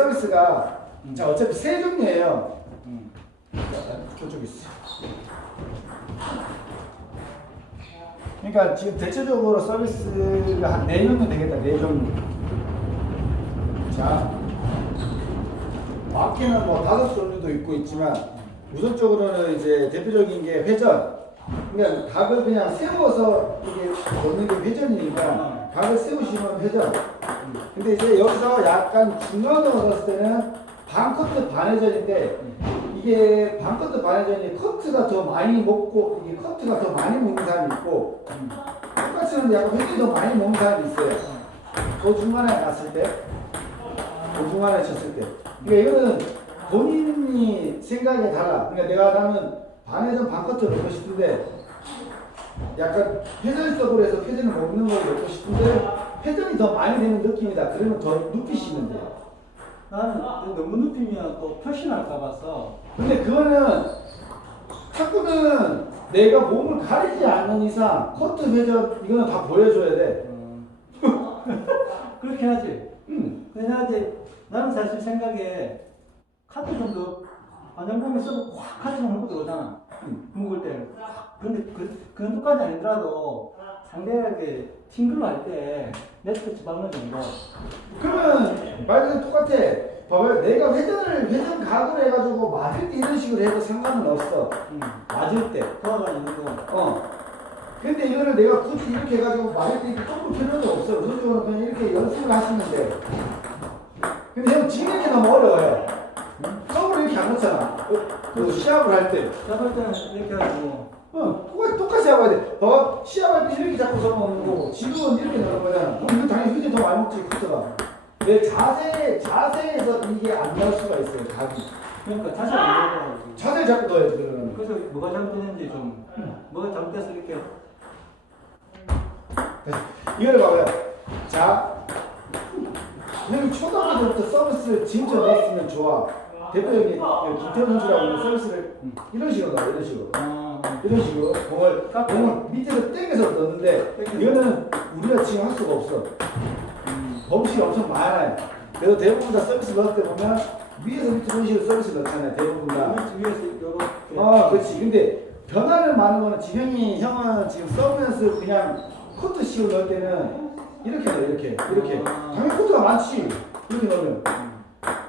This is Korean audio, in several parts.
서비스가 자 어차피 세 종류예요. 음. 저쪽에 있어. 그러니까 지금 대체적으로 서비스가 한네 종류 되겠다. 네 종류. 자, 막기는 뭐 다섯 종류도 있고 있지만 우선적으로는 이제 대표적인 게 회전. 그러니까 각을 그냥 세워서 이게 넣는 게 회전이니까 각을 세우시면 회전. 근데 이제 여기서 약간 중간으로 봤을 때는 반커트 반회전인데 이게 반커트 반회전이 커트가 더 많이 먹고 이게 커트가 더 많이 먹는 사람이 있고 똑같이 하는데 약간 회전이 더 많이 먹는 사람이 있어요. 그 중간에 갔을 때, 그 중간에 쳤을 때. 그러니까 이거는 본인이 생각에 달라. 그러니까 내가 나는 반회전 반커트 넣고 싶은데 약간 회전적으로 해서 회전을 먹는 걸 넣고 싶은데 회전이 더 많이 되는 느낌이다. 그러면 더 눕히시면 돼요. 나는 너무 눕히면 또 표시날까 봐서 근데 그거는 탁구는 내가 몸을 가리지 않는 이상 커트 회전 이거는 다 보여줘야 돼. 음. 그렇게 하지. 음. 그냥 이제 나는 사실 생각에 카트 좀더 안정감이 써도 확 카트 좀 해보도 그러잖아. 음. 묵을 때. 근데 그, 그건 똑같이 아니더라도 상대가 이렇게 팅글로 할 때 네트치 박는 정도. 그러면 말 그대로 똑같아. 봐봐요. 내가 회전을 회전 각을 해가지고 맞을 때 이런 식으로 해도 상관은 없어. 음. 맞을 때. 도와가지고 어. 근데 이거를 내가 굳이 이렇게 해가지고 맞을 때 이렇게 조금 필요도 없어. 우선적으로 그냥 이렇게 연습을 하시면 돼. 근데 형 지금 이렇게 너무 어려워요. 서브를 이렇게 안 넣잖아. 어, 그 시합을 할 때. 잡을 때는 이렇게 하고 어, 똑같이, 똑같이 해봐야 돼. 어, 시합할 때 이렇게 잡고 서먹는 거고, 지금은 이렇게 넣는 거잖아. 그럼 이거 당연히 휴지 더 많이 먹지, 커트가. 내 자세, 자세에서 이게 안 나올 수가 있어요, 각이. 그러니까 다시 안 되고 자세 잡고 넣어야 돼, 그러면. 그래서 뭐가 잘못됐는지 좀 뭐가 잘못돼서 이렇게 이거를 봐봐요. 자, 형이 초등학교 때부터 서비스를 진짜 넣었으면 좋아. 대표적인 김태현 선수라고 하는 서비스를 이런 식으로 넣어, 이런 식으로. 어, 이런 식으로 공을, 공을 밑에서 땡겨서 넣는데, 이거는 우리가 지금 할 수가 없어. 음, 범실이 엄청 많아요. 그래서 대부분 다 서비스 넣을 때 보면 위에서 이런 식으로 서비스 넣잖아요. 대부분 다. 위에서 요렇게 아, 그렇지. 근데 변화를 많은 거는 지형이 형은 지금 서브면서 그냥 코트 씌워 넣을 때는 이렇게 넣어 이렇게 이렇게. 아. 당연히 코트가 많지. 이렇게 넣으면.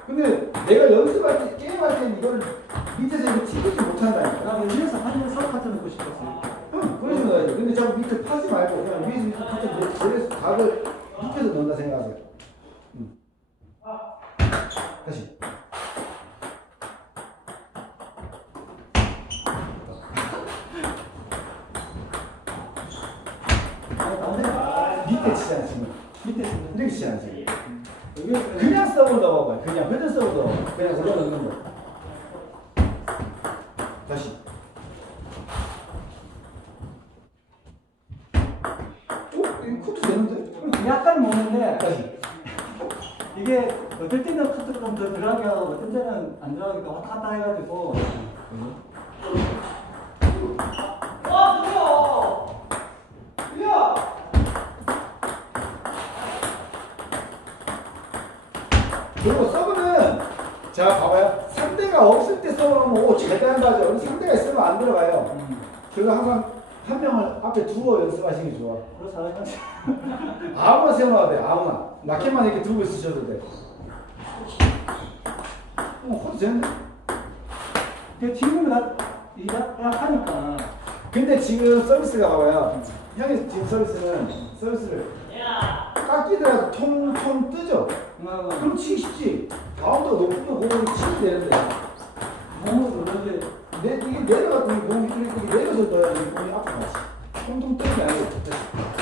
근데 내가 연습할 때 게임할 때 이걸 밑에서 이렇게 튀기지 못한다니까. 나는 위에서 한번 서 카트 넣고 싶었어. 응, 그런 식으로 넣어야지. 근데 자꾸 밑에 파지 말고 그냥 위에서 밑에 파지 그래서 각을 밑에서 넣는다 생각하세요. 응. 다시. 밑에 치잖아 지금. 밑에 있는 이렇게 치잖아 지금. 그냥 서브 넣어봐. 그냥 회전 서브 넣어. 그냥 올려 넣는 거. 다시. 어? 이거 되는데? 약간 먹는데 다시. 이게 어떨 때는 카트가 좀더 들어가게 하고 어떤 때는 안 들어가니까 왔다 갔다 해가지고 그리고 서브는 자 봐봐요. 상대가 없을 때 서브하면 오 잘한다 하죠. 근데 상대가 있으면 안 들어가요. 음, 그래서 항상 한 명을 앞에 두고 연습하시는 게 좋아. 그래서 하면 아무나 세워놔도 돼. 아무나. 라켓만 이렇게 두고 있으셔도 돼. 어, 코트 되는데? 그 지금은 나 이거 하니까 근데 지금 서비스가 봐봐요. 형이 지금 서비스는 서비스를 깎이더라도 통통 뜨죠? 어, 그럼 치기 쉽지. 가운데가 높으면 공을 치면 되는데. 몸으로 이렇게 내, 이게 내려갔더니 공이 이렇게 내려서 넣어야지 공이 앞으로 가지. 통통 뜨는 게 아니고.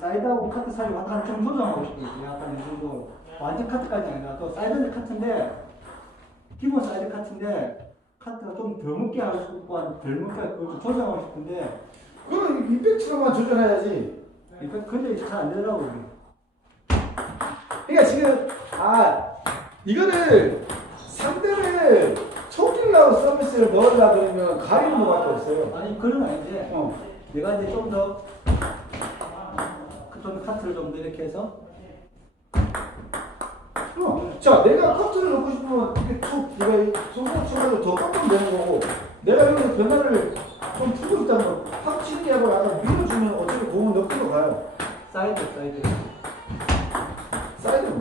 사이드하고 카트 사이 왔다 갔다 좀 조정하고 싶어요. 약간 이 정도. 완전 카트까지 아니라 또 사이드 카트인데 기본 사이드 카트인데 카트가 좀더 묻게 하고 싶고 덜 그걸 좀 조정하고 싶은데 그럼 임팩트로만 조절해야지. 이거 근데 잘 안 되더라고. 그러니까 지금 아 이거를 상대를 속이려고 서비스를 넣으려고 그러면 가리는 것밖에 없어요. 아니 그런 거 아니지 어. 내가 이제 좀 더 좀 카트를 좀더 이렇게 해서 어. 자, 내가 커트를 넣고 싶으면 이게 툭, 내가 손으로 쳐가지고 더 깎으면 되는 거고, 내가 여기서 변화를 좀 풀고 있다면 확 치는 게 아니고 약간 밀어주면 어차피 공은 넣기로 가요. 사이드 사이드 사이드는.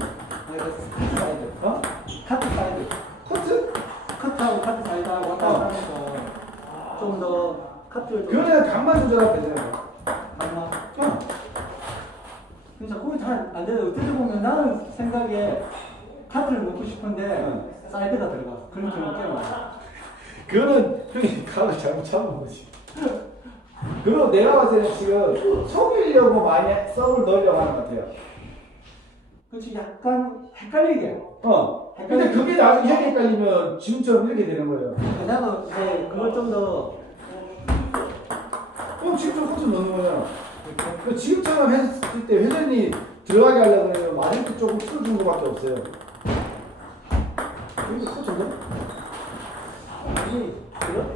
아니 그 카트 사이드 어? 카트 사이드 커트? 카트하고 카트 사이드하고 왔다 갔다 하면서 좀 더 카트를 좀 그거는 각만 조절하면 되잖아요. 강화 어. 그래서 그게 잘안 돼요. 어떻게 보면 나는 생각에 카트를 넣고 싶은데 응. 사이드가 들어가. 그런 경우가 꽤 많아. 그거는 형이 각을 잘못 잡은 거지. 그리고 내가 봤을 때는 지금 속이려고 많이 썸을 넣으려고 하는 것 같아요. 그렇지 약간 헷갈리게. 어. 근데 그게 나중에 형이 헷갈리면 지금처럼 이렇게 되는 거예요. 나도 이제 그걸 좀 더 그럼 지금 좀 커트 넣는 거잖아. 그 지금처럼 했을 때 회전이 들어가게 하려고 하면 마진트 조금 풀어준 것밖에 없어요. 이거 커트인데? 이게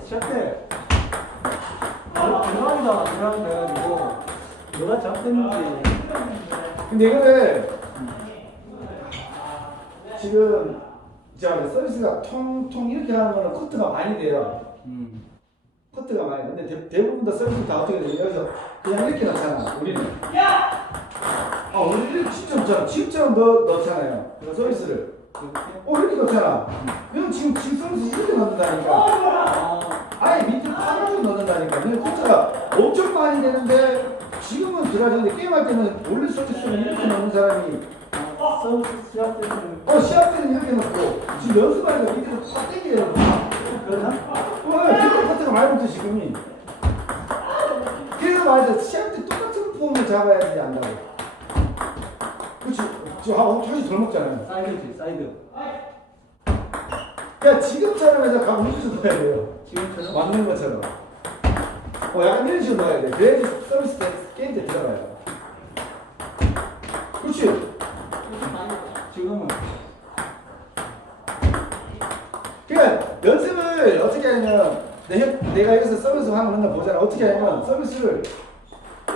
시작 때안 들어가게 돼가지고 뭐가 잘못됐는지 근데 이거를 지금 자 서비스가 통통 이렇게 하는 거는 커트가 많이 돼요. 음. 커트가 많이 돼. 근데 대, 부분다 서비스 다 어떻게 돼? 여기서 그냥 이렇게 넣잖아. 우리는. 아, 우리 이렇게 직접 직접 넣, 넣잖아요. 그 서비스를. 어, 이렇게 넣잖아. 이건 지금 지금 서비스 이렇게 넣는다니까. 아, 아예 밑에 파가지고 넣는다니까. 근데 코트가 엄청 많이 되는데 지금은 들어가는데 게임할 때는 원래 서비스는 이렇게 넣는 사람이 때는 어 시합 때는 이렇게 넣고 지금 연습하니까 밑에서 팍 땡기려고. 그러나? 어, 그때 코트가 많이 붙어 지금이. 그래서 말이야 시합 때 똑같은 폼을 잡아야지 안다고. 그렇지. 지금 한 엄청 덜 먹잖아요. 사이드지 사이드. 그러니까 지금처럼 해서 각 움직여서 넣어야 돼요. 지금처럼 맞는 것처럼. 어, 약간 이런 식으로 넣어야 돼. 그래야지 서비스 때, 게임 때 들어가요. 그렇지. 지금은 그러니까 연습을 어떻게 하냐면 내, 내가 여기서 서비스 하는 거 맨날 보잖아. 어떻게 하냐면 서비스를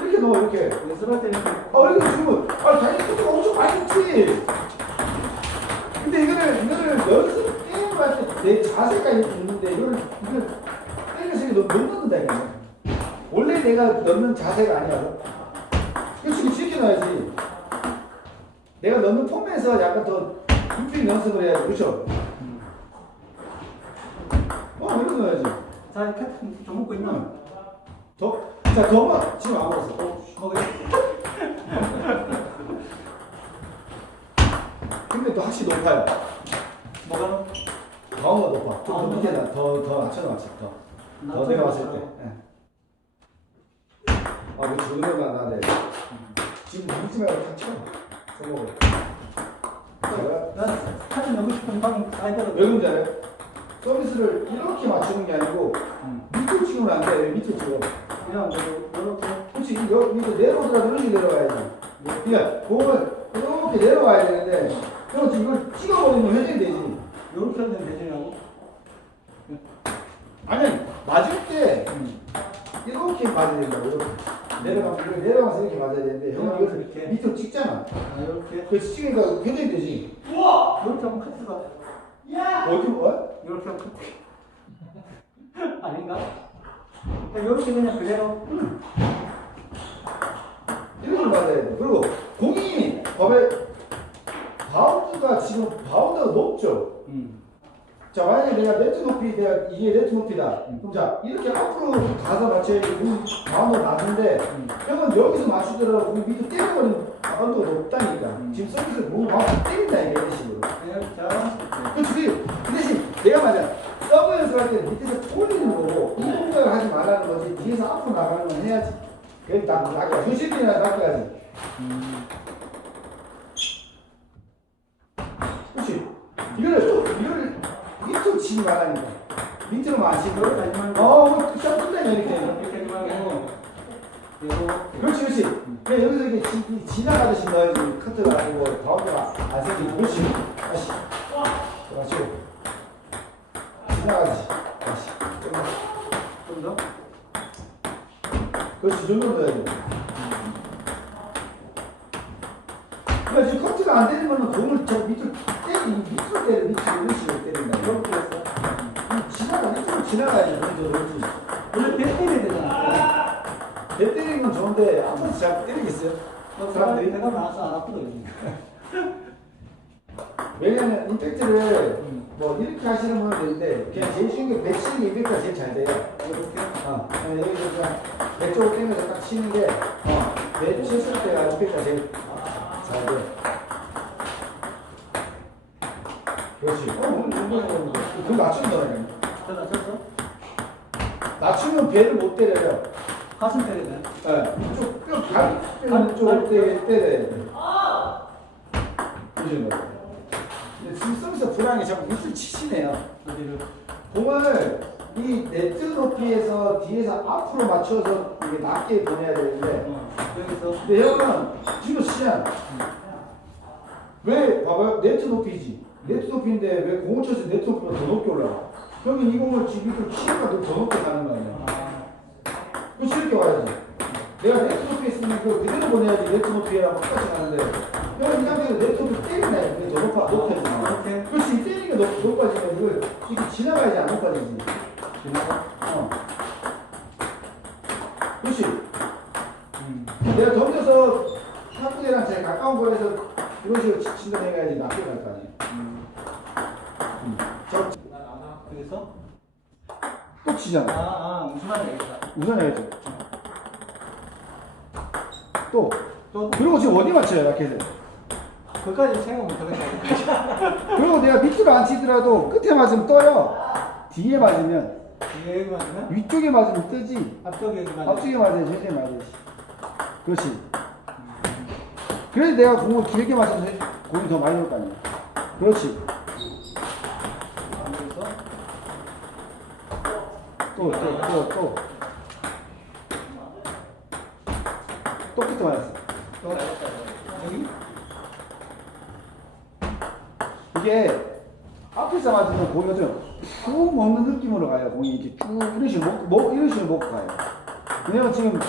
이렇게 넣어 이렇게. 연습할 때는 아 이거 지금 아 자기 속도가 엄청 많이 있지. 근데 이거를 이거를 연습 게임을 할때내 자세가 이렇게 있는데 이거를 이걸 때려서 이렇게 넣- 못 넣는다 이거. 원래 내가 넣는 자세가 아니야. 이렇게 넣어야지. 내가 넣는 폼에서 약간 더 깊이 연습을 해야지. 그렇죠? 어 이렇게 넣어야지. 자 카트 좀 먹고 있나? 더, 자, 더 먹, 지금 안 먹었어. 어, 먹어. 근데 또 확실히 높아요. 뭐가? 가운가 높아. 좀 아, 더 밑에다, 더, 더 낮춰놨지, 더. 더 내가 봤을 때. 예. 아, 뭐, 저기가 나네. 지금 누르지 말고 탁 쳐. 손목을. 난 카트 넣고 싶은 방금 사이드로. 왜 그런지 알아요? 서비스를 이렇게 맞추는 게 아니고, 음. 밑으로 치면 안 돼. 밑으로 치고. 그냥 뭐 이렇게 그렇지, 이거, 내려오더라도 이렇게 내려가야지. 그러니까, 공을 이렇게 내려와야 되는데, 그렇지, 이걸 찍어버리면 회전이 되지. 이렇게 하면 되지라고? 아니 맞을 때 음. 이렇게 맞아야 된다고 이렇게 내려가면 이렇게 내려가서 이렇게 맞아야 되는데 이걸 이렇게? 밑으로 찍잖아 아 이렇게 그래서 찍으니까 회전이 되지 이렇게 하면 카트가 어디 뭐? 이렇게 하면 아닌가? 이렇게 그냥 그대로 이렇게 맞아야 돼 그리고 공이 법에 바운드가 지금 바운드가 높죠 음. 자 만약에 내가 네트 높이 내가 이게 네트 높이다 그럼 자 이렇게 앞으로 가서 맞춰야지 공 바운드가 낮은데 음. 형은 여기서 맞추더라도 공 밑에 때려버리면 바운드가 높다니까 음. 지금 서비스를 공 바운드 때린다 이게 이런 식으로 그냥 잘 그렇지. 그 대신 내가 말이야. 서브 연습할 때 밑에서 올리는 거고 이 동작을 하지 말라는 거지. 뒤에서 앞으로 나가는 건 해야지. 그게 나 낚여. 휴식이나 낚여야지. 음. 이거를 이거를 밑으로 치지 치고. 이렇게 하지 말고. 어, 뭐 그냥 끝내냐 이렇게. 그렇지, 그렇지. 그냥 여기서 이렇게 지, 지나가듯이 넣어야지 커트가 아니고 가운데가 안 생기고. 그렇지. 다시. 다시. 지나가듯이. 다시. 좀 더. 그렇지, 이 정도 넣어야 돼. 그러니까 지금 커트가 안 되면 공을 저 밑으로 때리, 밑으로 때려, 밑으로 식으로 때린다. 이렇게 했어. 지나가, 밑으로 지나가야지. 먼저 그렇지. 원래 배 때려야 되잖아. 배 때리는 건 좋은데, 아파서 잘 때리겠어요? 너 사람들이? 내가 나와서 안 아프거든. 왜냐면 임팩트를 뭐 이렇게 하시는 분은 되는데 그냥 제일 쉬운 게 배치는 게 임팩트가 제일 잘 돼요. 이렇게. 어, 그냥 여기서 그냥 배 쪽으로 빼면서 딱 치는 게 어, 배 쳤을 때가 임팩트가 제일 잘 돼. 그렇지. 어, 너무 그럼 낮추면 배를 못 때려요. 가슴 돼. 예, 이쪽 뼈 발, 쪽으로 때- 때려야 돼. 그러시는 거예요. 근데 지금 서비스 불안이 자꾸 밑을 치시네요. 어디를? 공을 이 네트 높이에서 뒤에서 앞으로 맞춰서 이게 낮게 보내야 되는데 어. 여기서. 근데 형은 뒤로 치잖아 왜 봐봐요 네트 높이지 네트 높이인데 왜 공을 때 네트 높이가 더 높게 올라가 형이 이 공을 지금 밑으로 치니까 더 높게 가는 거 아니야 아. 그렇지 이렇게 와야지 내가 네트 높이에 있으면 그 그대로 보내야지 네트 높이랑 똑같이 가는데 이 상태에서 때리네 그게 더 높아 높아지잖아 이렇게. 그렇지 이 때리는 게 높, 높아지면 이걸 이렇게 지나가야지 안 높아지지 지나가. 어. 그렇지. 음. 내가 던져서 탁구대랑 제일 가까운 거리에서 이런 식으로 치- 친다 해야지 낫게 갈거 아니야. 음. 음. 저, 그래서? 또 아, 치잖아. 아, 말인지 알겠다. 우선 해야죠. 또. 또, 그리고 지금 어디 맞춰요, 라켓을? 그까지 생각 못 하겠다. 그리고 내가 밑으로 안 치더라도 끝에 맞으면 떠요. 뒤에 맞으면, 뒤에 맞으면? 위쪽에 맞으면 뜨지. 앞쪽에 맞으면? 앞쪽에 맞아야지, 뒤에 맞아야지. 그렇지. 그래서 내가 공을 길게 맞춰서 공이 더 많이 넣을 거 아니야. 그렇지. 또, 또, 또, 또. 또 끝에 맞았어. 또 여기? 이게 앞에서 맞으면 공이 좀푹 먹는 느낌으로 가요. 공이 이렇게 쭉 이런 식으로 먹, 먹, 이런 식으로 먹고 가요. 왜냐면 지금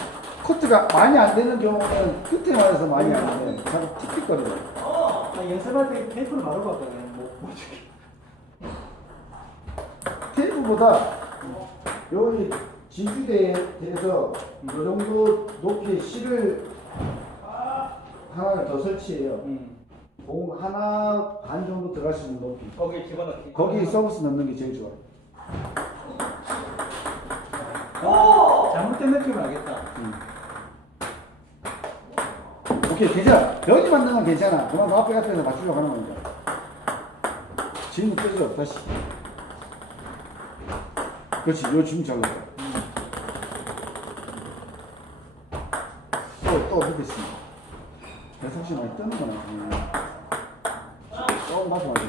커트가 많이 안 되는 경우는 끝에 맞아서 많이 안 돼. 자꾸 틱틱거려요. 아, 연습할 때 테이프를 바로 봤거든. 뭐, 뭐, 어떻게. 테이프보다 여기 진주대에 대해서 이 정도 높이의 실을 하나를 더 설치해요. 음. 공 하나 반 정도 들어갈 수 있는 높이. 거기에 집어넣기. 거기 서비스 넣는 게 제일 좋아요. 잘못된 느낌을 알겠다. 음. 오케이, 괜찮아. 여기 만드는 건 괜찮아. 그만큼 앞에 앞에서 맞추려고 하는 거니까. 지금 끄죠, 다시. 그렇지, 요 지금 잘 넣었다. 또, 또 밑에 있습니다. 계속 혹시 많이 뜨는 건 아니에요. 조금 맞춰야 돼요.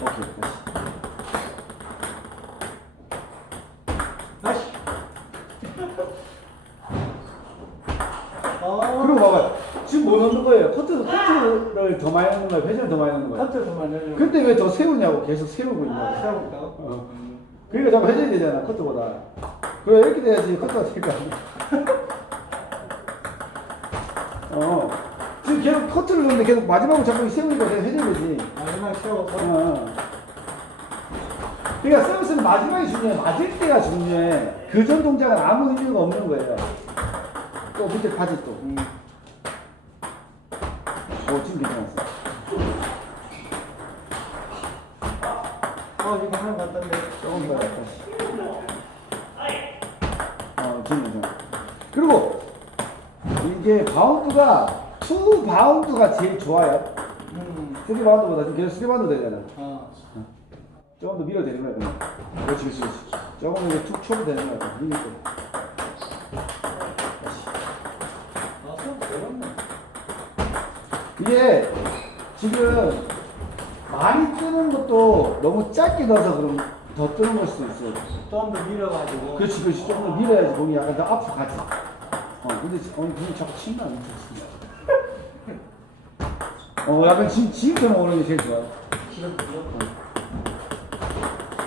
오케이, 다시. 다시. 어. 그리고 봐봐요. 지금 뭐 넣는 거예요? 커트, 커트를 더 많이 넣는 거예요? 회전을 더 많이 넣는 거예요? 커트 좀 만들려고. 근데 왜 더 세우냐고 계속 세우고 있냐고. 세워볼까요? 어. 그러니까 자꾸 회전이 되잖아, 커트보다. 그래, 이렇게 돼야지 커트가 될거 아니야. 어. 지금 계속 커트를 넣는데 계속 마지막으로 자꾸 세우니까 계속 회전이 되지. 마지막에 세워서. 어. 그러니까 서비스는 마지막이 중요해. 맞을 때가 중요해. 그전 동작은 아무 의미가 없는 거예요. 또 밑에 바지 또. 음. 어, 지금 괜찮았어. 어, 이거 하나 같던데. 조금 더 약간. 어, 지금 괜찮아. 그리고 이게 바운드가 투 바운드가 제일 좋아요. 음. 쓰리 바운드보다 지금 계속 쓰리 바운드 되잖아. 어. 조금 더 밀어도 되는 거야, 그냥. 그렇지, 그렇지, 그렇지. 조금 더 이제 툭 쳐도 되는 거야. 밀릴 때. 아, 좀 어렵네. 이게 지금 많이 뜨는 것도 너무 짧게 넣어서 그럼 더 뜨는 걸 수도 있어. 좀더 밀어가지고. 그렇지, 그렇지. 좀더 밀어야지 공이 약간 더 앞으로 가지. 어, 근데 지- 오늘 공이 자꾸 친다. 어, 약간 지금, 지금처럼 오는 게 제일 좋아.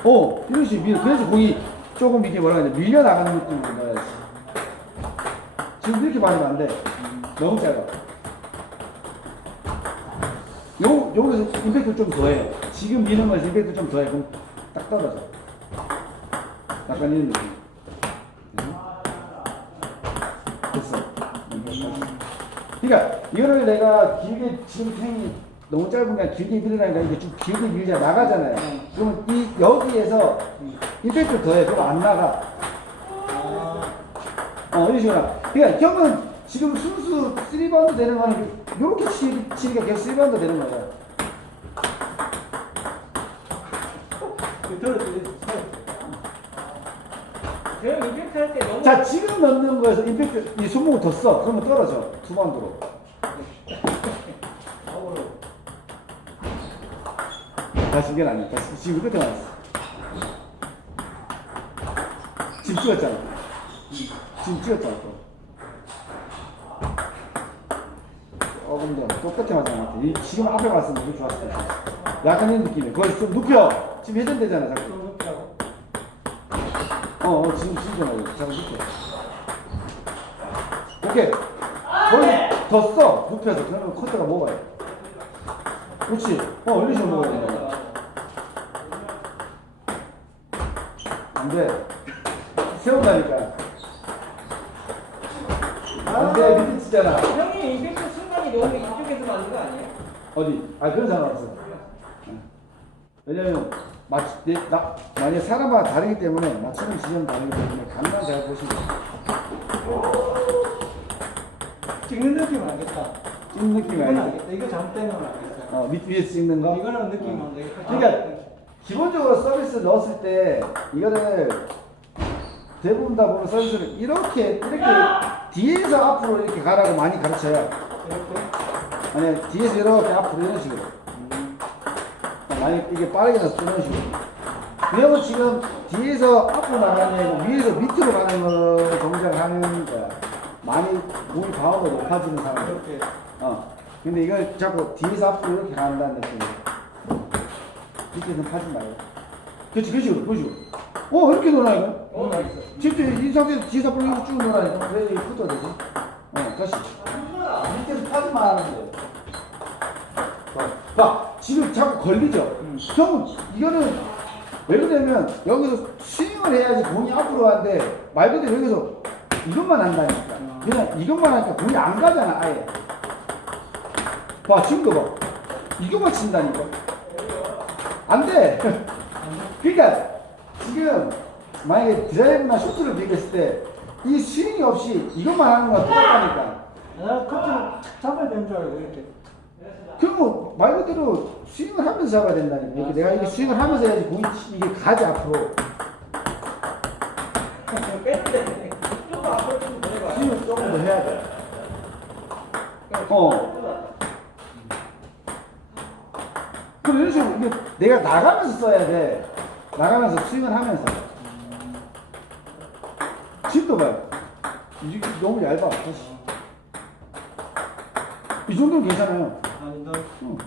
어, 이런 식으로. 그래서 공이 조금 이게 뭐라 그러냐. 밀려나가는 느낌으로 넣어야지. 지금 이렇게 맞으면 안 돼. 너무 짧아. 요, 여기서 임팩트 좀 더해요. 지금 미는 거에서 임팩트 좀 더해. 그럼 딱 떨어져. 약간 이런 느낌. 됐어. 그러니까 이거를 내가 길게 지금 탱이 너무 짧은 게 아니라 길게 밀으라니까 이게 좀 길게 밀자 나가잖아요. 그러면 이 여기에서 임팩트 더해. 그럼 안 나가. 아, 어, 이런 식으로. 그러니까 형은 지금 순수 3바운드 되는 거는 이렇게 치, 치니까 계속 3바운드 되는 거야. 그 들어주 제가 임팩트 할 때 너무 자, 지금 넣는 거에서 임팩트, 이 손목을 더 써. 그러면 떨어져. 두 바운드로. 다시 이게 아니야. 다시 지금 끝에 나왔어. 지금 찍었잖아. 지금 찍었잖아, 또. 조금 더, 똑같이 맞은 것 같아. 이- 지금 앞에 봤으면 더 좋았을 것 같아. 약간 이런 느낌이야. 거기 좀 눕혀. 지금 회전되잖아, 자꾸. 어, 어 지금 진짜 맞아. 잠깐 눕혀. 오케이. 거기 더 써. 눕혀서. 그러면 커트가 먹어요. 그렇지. 어, 식으로 먹어야 된다. 안 돼. 세운다니까. 안 돼, 밑에 치잖아. 형이 임팩트 순간이 너무 이쪽에서 맞는 거 아니에요? 어디? 아, 그런 상관 없어. 왜냐면, 맞, 내, 나, 만약에 사람마다 다르기 때문에, 맞추는 지점 다르기 때문에, 감만 잘 보시면 찍는 느낌은 알겠다. 찍는 느낌이 이건 아니야. 알겠다. 이거 잘못된 건 알겠다. 어, 밑 위에 찍는 거? 이거는 느낌이 안 돼. 그러니까, 기본적으로 서비스 넣었을 때, 이거를, 대부분 다 보면 서비스를 이렇게, 이렇게, 뒤에서 앞으로 이렇게 가라고 많이 가르쳐요. 이렇게. 아니, 뒤에서 이렇게 앞으로 이런 식으로. 만약 이게 빠르게 이런 식으로. 왜냐면 지금 뒤에서 앞으로 나가는 게 아니고 위에서 밑으로 가는 거 동작을 하는 거야. 많이 몸이 과거가 높아지는 사람. 이렇게. 어. 근데 이걸 자꾸 뒤에서 앞으로 이렇게 간다는 느낌으로. 밑에서 파지 말고. 그렇지, 그렇지, 그렇지. 어, 이렇게 놀아, 이거. 어, 나이스. 지금 이 상태에서 뒤에서 앞으로 이렇게 쭉 놀아니까. 왜 이렇게 붙어야 되지? 어, 다시. 밑에서 파지 말라는 거 봐, 봐, 지금 자꾸 걸리죠? 형은 이거는 왜 그러냐면 여기서 스윙을 해야지 공이 앞으로 가는데 말 그대로 여기서 이것만 한다니까. 그냥 이것만 하니까 공이 안 가잖아, 아예. 봐, 지금도 봐. 이것만 친다니까. 안 돼. 그러니까 지금 만약에 드라이브나 쇼트를 비교했을 때 이 스윙이 없이 이것만 하는 거랑 똑같다니까. 나 커트를 잡아야 되는 줄 알고 이렇게. 그럼 말 그대로 스윙을 하면서 잡아야 된다니까. 이렇게 내가 이게 스윙을 하면서 해야지 공이 치- 이게 가지 앞으로. 빼는데 조금 앞으로 좀. 스윙을 조금 더 해야 돼. 어. 그럼 이런 식으로 이게 내가 나가면서 써야 돼. 나가면서 스윙을 하면서. 지금도 봐요. 이게 너무 얇아. 다시. 이 정도는 괜찮아요. 아니 너 응.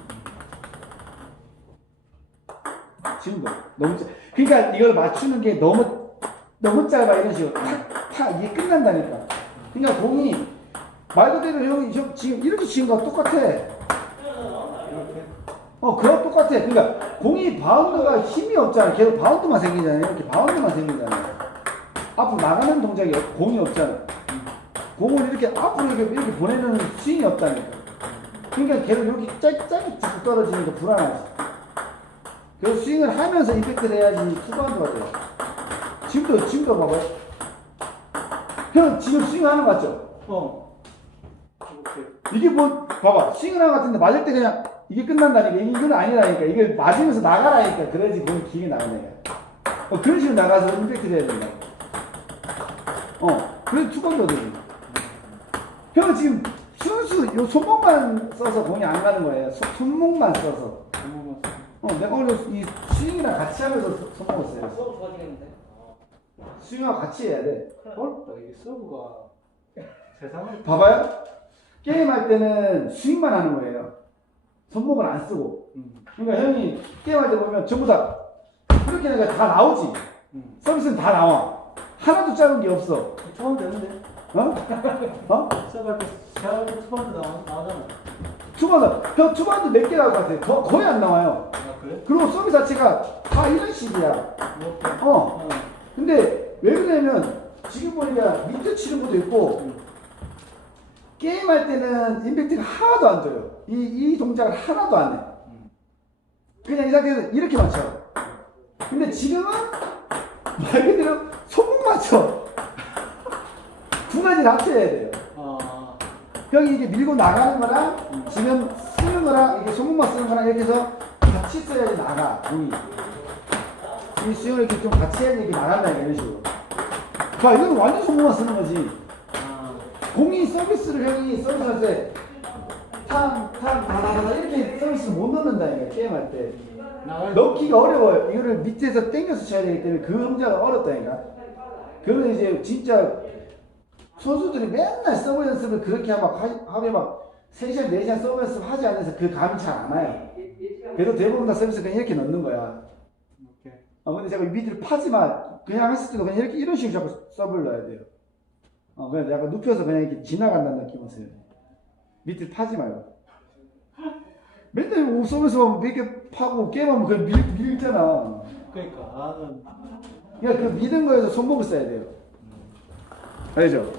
지금도 너무 짧. 그러니까 이걸 맞추는 게 너무 너무 짧아 이런 식으로 탁탁 이게 끝난다니까. 그러니까 공이 말 그대로 형이 형 지금 이렇게 치는 거 똑같아. 어, 그거 똑같아. 그러니까 공이 바운드가 힘이 없잖아. 계속 바운드만 생기잖아요. 이렇게 바운드만 생기잖아요. 앞으로 나가는 동작이 없- 공이 없잖아. 공을 이렇게 앞으로 이렇게, 이렇게 보내는 스윙이 없다니까. 그러니까 계속 이렇게 짧게 쭉 떨어지니까 불안하지. 그래서 스윙을 하면서 임팩트를 해야지 투바운드가 돼요. 지금도, 지금도 봐봐요. 형, 지금 스윙 하는 거 같죠? 어. 이게 뭐 봐봐 스윙을 하는 것 같은데 맞을 때 그냥 이게 끝난다니까 이건 아니라니까 이게 맞으면서 나가라니까 그래야지 길게 나가는 거야 어, 그런 식으로 나가서 임팩트 해야 된다 어 그래서 투건도 되지 형은 지금 순수 요 손목만 써서 공이 안 가는 거예요. 손- 손목만 써서. 어, 내가 오늘 이 스윙이랑 같이 하면서 손- 손목을 써요. 서브 좋아지겠는데? 스윙하고 같이 해야 돼. 어렵다 이게 서브가 세상을 봐봐요. 게임 할 때는 스윙만 하는 거예요. 손목을 안 쓰고. 음, 그러니까 형이 게임 할 때 보면 전부 다 그렇게 하니까 다 나오지. 음. 서비스는 다 나와. 하나도 작은 게 없어. 초반도 되는데 어? 어? 때 시작할 때 초반도 나오, 나오잖아 투바도 몇개 나올 것 같아. 거, 거의 안 나와요. 아 그래? 그리고 서비스 자체가 다 이런 식이야. 뭐, 어. 어. 근데 왜 그러냐면 지금 보니까 밑에 치는 것도 있고 게임 할 때는 임팩트가 하나도 안 줘요. 이, 이 동작을 하나도 안 해. 그냥 이 상태에서 이렇게 맞춰. 근데 지금은 말 그대로 손목 맞춰. 두 가지를 합쳐야 돼요. 아, 형이 이게 밀고 나가는 거랑 지금 쓰는 거랑 이게 손목만 쓰는 거랑 이렇게 해서 같이 써야지 나가 이. 스윙을 이렇게 좀 같이 해야지 이렇게 나간다 이런 식으로. 봐 이건 완전 손목만 쓰는 거지. 아, 공이 서비스를 형이 서비스 할 때 탕 탕 다다다 이렇게 서비스를 못 넣는다 이거 게임할 때. 넣기가 어려워요. 이거를 밑에서 당겨서 쳐야 되기 때문에 그 동작은 어렵다니까. 그거는 이제 진짜 선수들이 맨날 서브 연습을 그렇게 막 하- 하루에 막 3시간, 4시간 서브 연습 하지 않아서 그 감이 잘 안 와요. 그래도 대부분 다 서비스 그냥 이렇게 넣는 거야. 오케이. 어, 근데 제가 밑을 파지 마. 그냥 했을 때도 그냥 이렇게 이런 식으로 자꾸 서브를 넣어야 돼요. 어, 그냥 약간 눕혀서 그냥 이렇게 지나간다는 느낌을 써요. 밑을 파지 말고. 맨날 뭐 서비스만 몇개 파고 게임하면 그냥 밀, 밀잖아. 그러니까 나는 그러니까 그 미는 거에서 손목을 써야 돼요. 알죠?